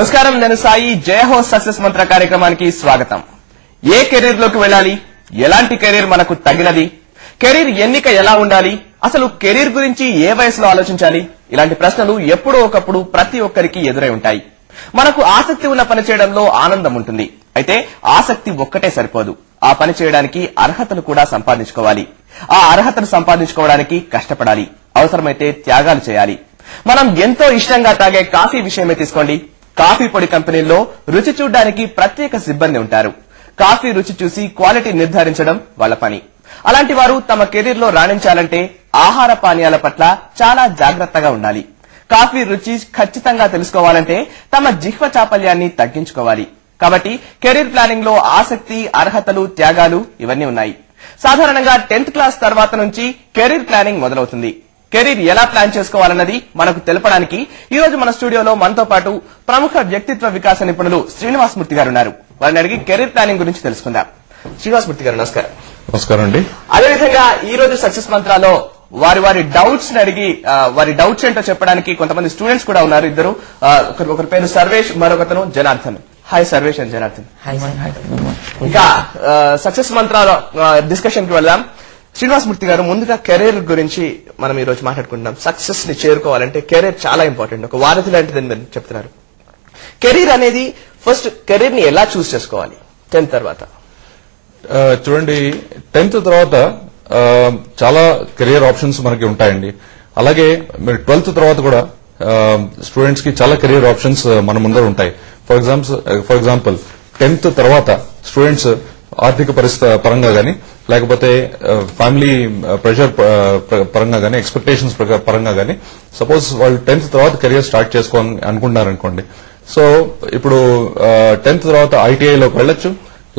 నమస్కారం, నేను సాయి. జయ హో సక్సెస్ మంత్ర కార్యక్రమానికి స్వాగతం. ఏ కెరీర్ లోకి వెళ్ళాలి, ఎలాంటి కెరీర్ మనకు తగినది, కెరీర్ ఎన్నిక ఎలా ఉండాలి, అసలు కెరీర్ గురించి ఏ వయసులో ఆలోచించాలి, ఇలాంటి ప్రశ్నలు ఎప్పుడో ఒకప్పుడు ప్రతి ఒక్కరికి ఎదురై ఉంటాయి. మనకు ఆసక్తి ఉన్న పని చేయడంలో ఆనందం ఉంటుంది. అయితే ఆసక్తి ఒక్కటే సరిపోదు, ఆ పని చేయడానికి అర్హతలు కూడా సంపాదించుకోవాలి. ఆ అర్హతలు సంపాదించుకోవడానికి కష్టపడాలి, అవసరమైతే త్యాగాలు చేయాలి. మనం ఎంతో ఇష్టంగా తాగే కాఫీ విషయమే తీసుకోండి. కాఫీ పొడి కంపెనీల్లో రుచి చూడడానికి ప్రత్యేక సిబ్బంది ఉంటారు. కాఫీ రుచి చూసి క్వాలిటీ నిర్ధారించడం వాళ్ళ పని. అలాంటి వారు తమ కెరీర్ లో రాణించాలంటే ఆహార పానీయాల పట్ల చాలా జాగ్రత్తగా ఉండాలి. కాఫీ రుచి ఖచ్చితంగా తెలుసుకోవాలంటే తమ జిహ్వ చాపల్యాన్ని తగ్గించుకోవాలి. కాబట్టి కెరీర్ ప్లానింగ్ లో ఆసక్తి, అర్హతలు, త్యాగాలు ఇవన్నీ ఉన్నాయి. సాధారణంగా 10th క్లాస్ తర్వాత నుంచి కెరీర్ ప్లానింగ్ మొదలవుతుంది. కెరీర్ ఎలా ప్లాన్ చేసుకోవాలన్నది మనకు తెలపడానికి ఈ రోజు మన స్టూడియోలో మనతో పాటు ప్రముఖ వ్యక్తిత్వ వికాస నిపుణులు శ్రీనివాస్ మూర్తి గారు ఉన్నారు. వారిని అడిగి కెరీర్ ప్లానింగ్ గురించి తెలుసుకుందాం. శ్రీనివాస్ మూర్తి గారు నమస్కారం. నమస్కారం అండి. అదేవిధంగా ఈ రోజు సక్సెస్ మంత్రాలో వారి డౌట్స్ ని అడిగి వారి డౌట్స్ ఏంటో చెప్పడానికి కొంతమంది స్టూడెంట్స్ కూడా ఉన్నారు. ఇద్దరు, ఒకరి పేరు సర్వేష్, మరొకతను జనార్దన్. Hi Sarvesh and Janardhan. ఇంకా సక్సెస్ మంత్రాల డిస్కషన్ కి వెళ్దాం. శ్రీనివాస్ మూర్తి గారు, ముందుగా కెరీర్ గురించి మనం ఈ రోజు మాట్లాడుకుంటున్నాం. సక్సెస్ ని చేరుకోవాలంటే కెరీర్ చాలా ఇంపార్టెంట్, ఒక వారధి లాంటిదని మీరు చెప్తున్నారు. కెరీర్ అనేది ఫస్ట్ కెరీర్ ని ఎలా చూస్ చేసుకోవాలి 10th తర్వాత? చూడండి, 10th తర్వాత చాలా కెరియర్ ఆప్షన్స్ మనకి ఉంటాయండి. అలాగే మీరు 12th తర్వాత కూడా స్టూడెంట్స్ కి చాలా కెరియర్ ఆప్షన్స్ మన ముందర ఉంటాయి. ఫర్ ఎగ్జాంపుల్ 10th తర్వాత స్టూడెంట్స్ ఆర్థిక పరిస్థితి పరంగా గానీ, లేకపోతే ఫ్యామిలీ ప్రెషర్ పరంగా గానీ, ఎక్స్పెక్టేషన్స్ పరంగా గానీ, సపోజ్ వాళ్ళు 10th తర్వాత కెరియర్ స్టార్ట్ చేసుకోవాలని అనుకుంటున్నారనుకోండి. సో ఇప్పుడు 10th తర్వాత ఐటీఐలోకి వెళ్ళొచ్చు,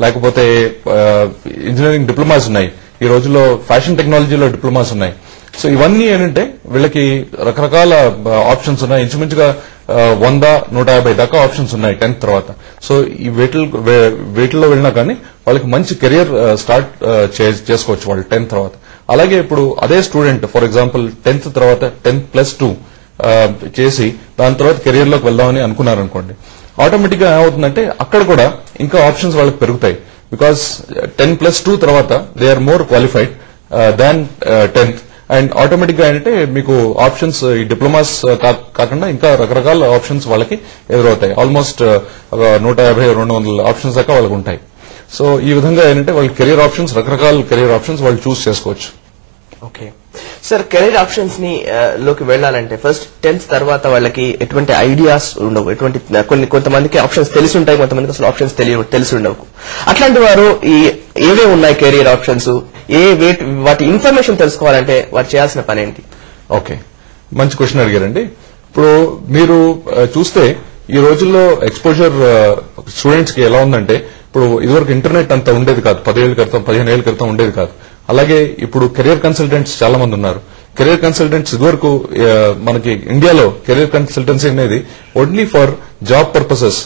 లేకపోతే ఇంజనీరింగ్ డిప్లొమాస్ ఉన్నాయి. ఈ రోజుల్లో ఫ్యాషన్ టెక్నాలజీలో డిప్లొమాస్ ఉన్నాయి. సో ఇవన్నీ ఏంటంటే వీళ్ళకి రకరకాల ఆప్షన్స్ ఉన్నాయి. ఇంచుమించుగా 100-150 దాకా ఆప్షన్స్ ఉన్నాయి 10th తర్వాత. సో ఈ వీటిల్లో వెళ్ళినా కానీ వాళ్ళకి మంచి కెరియర్ స్టార్ట్ చేసుకోవచ్చు వాళ్ళు 10th తర్వాత. అలాగే ఇప్పుడు అదే స్టూడెంట్ ఫర్ ఎగ్జాంపుల్ 10th తర్వాత 10+2 చేసి దాని తర్వాత కెరియర్ లోకి వెళ్దామని అనుకున్నారనుకోండి, ఆటోమేటిక్ గా ఏమవుతుందంటే అక్కడ కూడా ఇంకా ఆప్షన్స్ వాళ్ళకి పెరుగుతాయి. బికాస్ 10+2 తర్వాత they are more qualified than 10th. And automatic గా ఏంటంటే మీకు ఆప్షన్స్ ఈ డిప్లొమాస్ కాకుండా ఇంకా రకరకాల ఆప్షన్స్ వాళ్ళకి ఎదురవుతాయి. ఆల్మోస్ట్ 150-200 ఆప్షన్స్ దాకా వాళ్ళకి ఉంటాయి. సో ఈ విధంగా ఏంటంటే వాళ్ళ కెరీర్ ఆప్షన్స్, రకరకాల కెరీర్ ఆప్షన్స్ వాళ్ళు చూస్ చేసుకోవచ్చు. ఓకే సార్, కెరీర్ ఆప్షన్స్ ని లోకి వెళ్లాలంటే ఫస్ట్ 10th తర్వాత వాళ్ళకి ఎటువంటి ఐడియాస్ ఉండవు. కొంతమందికి ఆప్షన్స్ తెలిసి ఉంటాయి, కొంతమందికి అసలు ఆప్షన్స్ తెలిసి ఉండవు. అట్లాంటి వారు ఏవే ఉన్నాయి కెరీర్ ఆప్షన్స్, వాటి ఇన్ఫర్మేషన్ తెలుసుకోవాలంటే వారు చేయాల్సిన పని ఏంటి? ఓకే, మంచి క్వశ్చన్ అడిగారండి. ఇప్పుడు మీరు చూస్తే ఈ రోజుల్లో ఎక్స్పోజర్ స్టూడెంట్స్ కి ఎలా ఉందంటే, ఇప్పుడు ఇదివరకు ఇంటర్నెట్ అంత ఉండేది కాదు, 10 ఏళ్ల క్రితం 15 ఏళ్ల క్రితం ఉండేది కాదు. అలాగే ఇప్పుడు కెరియర్ కన్సల్టెంట్స్ చాలా మంది ఉన్నారు. కెరియర్ కన్సల్టెంట్స్ ఇదివరకు మనకి ఇండియాలో కెరియర్ కన్సల్టెన్సీ అనేది only for job purposes,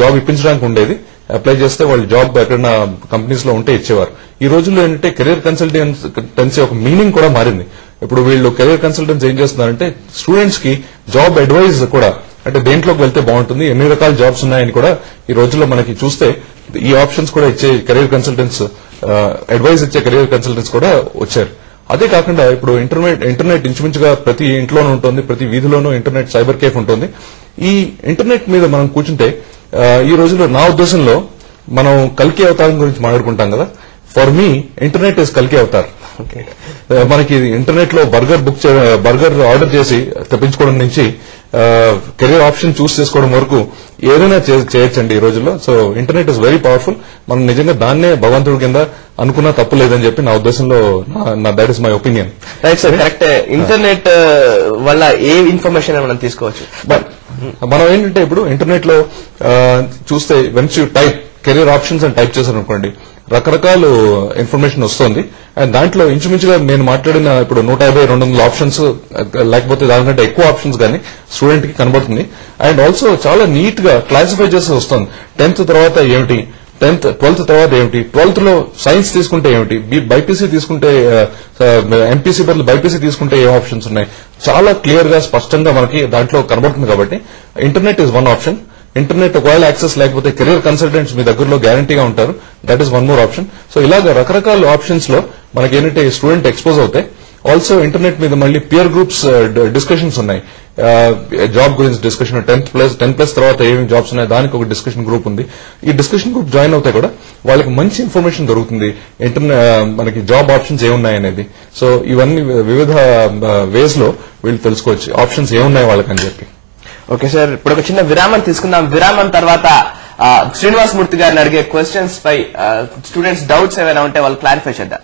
job ఇప్పించడానికి ఉండేది. అప్లై చేస్తే వాళ్ళు జాబ్ ఎక్కడైనా కంపెనీస్ లో ఉంటే ఇచ్చేవారు. ఈ రోజుల్లో ఏంటంటే కెరియర్ కన్సల్టెన్సీ ఒక మీనింగ్ కూడా మారింది. ఇప్పుడు వీళ్ళు కెరియర్ కన్సల్టెన్స్ ఏం చేస్తున్నారంటే స్టూడెంట్స్ కి జాబ్ అడ్వైజ్ కూడా, అంటే దేంట్లోకి వెళ్తే బాగుంటుంది, ఎన్ని రకాల జాబ్స్ ఉన్నాయని కూడా ఈ రోజుల్లో మనకి చూస్తే ఈ ఆప్షన్స్ కూడా ఇచ్చే కెరియర్ కన్సల్టెంట్స్, అడ్వైజ్ ఇచ్చే కెరియర్ కన్సల్టెంట్స్ కూడా వచ్చారు. అదే కాకుండా ఇప్పుడు ఇంటర్నెట్ ఇంచుమించుగా ప్రతి ఇంట్లోనూ ఉంటుంది, ప్రతి వీధిలోనూ ఇంటర్నెట్ సైబర్ కేఫ్ ఉంటుంది. ఈ ఇంటర్నెట్ మీద మనం కూర్చుంటే ఈ రోజుల్లో నా ఉద్దేశంలో మనం కల్కి అవతారం గురించి మాట్లాడుకుంటాం కదా. ఫర్ మీ ఇంటర్నెట్ ఇస్ కల్కి అవతార్. మనకి ఇంటర్నెట్ లో బర్గర్ ఆర్డర్ చేసి తెప్పించుకోవడం నుంచి కెరీర్ ఆప్షన్ చూస్ చేసుకోవడం వరకు ఏదైనా చేయొచ్చండి ఈ రోజుల్లో. So internet is very powerful. మనం నిజంగా దాన్నే భగవంతుడి కింద అనుకున్నా తప్పు లేదని చెప్పి నా ఉద్దేశంలో, that is my opinion. Right sir, correct. Internet వల్ల ఏ ఇన్ఫర్మేషన్ మనం తీసుకోవచ్చు. బట్ మనం ఏంటంటే ఇప్పుడు ఇంటర్నెట్ లో చూస్తే once you type career options అని టైప్ చేశారనుకోండి, రకరకాల ఇన్ఫర్మేషన్ వస్తుంది. అండ్ దాంట్లో ఇంచుమించుగా నేను మాట్లాడిన ఇప్పుడు 150-200 ఆప్షన్స్, లేకపోతే దానికంటే ఎక్కువ ఆప్షన్స్ కానీ స్టూడెంట్ కి కనబడుతుంది. అండ్ ఆల్సో చాలా నీట్ గా క్లాసిఫై చేసి వస్తుంది. 10th తర్వాత ఏమిటి, 12th తర్వాత ఏమిటి, 12th లో సైన్స్ తీసుకుంటే ఏమిటి, బైపీసీ తీసుకుంటే ఎంపీసీ బదులు బైపీసీ తీసుకుంటే ఏ ఆప్షన్స్ ఉన్నాయి, చాలా క్లియర్ గా స్పష్టంగా మనకి దాంట్లో కనబడుతుంది. కాబట్టి internet is one option. Internet ఒకవేళ యాక్సెస్ లేకపోతే కెరీర్ కన్సల్టెంట్స్ మీ దగ్గరలో గ్యారంటీగా ఉంటారు. That is one more option. So ఇలాగ రకరకాల ఆప్షన్స్ లో మనకి ఏంటంటే స్టూడెంట్ ఎక్స్పోజ్ అవుతాయి. ఆల్సో ఇంటర్నెట్ మీద మళ్ళీ పియర్ గ్రూప్స్ డిస్కషన్స్ ఉన్నాయి. జాబ్ గురించి డిస్కషన్ 10+ తర్వాత ఏమేమి జాబ్స్ ఉన్నాయి దానికి ఒక డిస్కషన్ గ్రూప్ ఉంది. ఈ డిస్కషన్ గ్రూప్ జాయిన్ అవుతే కూడా వాళ్ళకి మంచి ఇన్ఫర్మేషన్ దొరుకుతుంది మనకి జాబ్ ఆప్షన్స్ ఏమున్నాయి అనేది. సో ఇవన్నీ వివిధ వేస్ లో వీళ్ళు తెలుసుకోవచ్చు ఆప్షన్స్ ఏమున్నాయి వాళ్ళకని చెప్పి. ఓకే సార్, ఇప్పుడు ఒక చిన్న విరామం తీసుకుందాం. విరామం తర్వాత శ్రీనివాస్ మూర్తి గారిని అడిగే క్వశ్చన్స్ పై స్టూడెంట్స్ డౌట్స్ ఏమైనా ఉంటే వాళ్ళు క్లారిఫై చేద్దాం.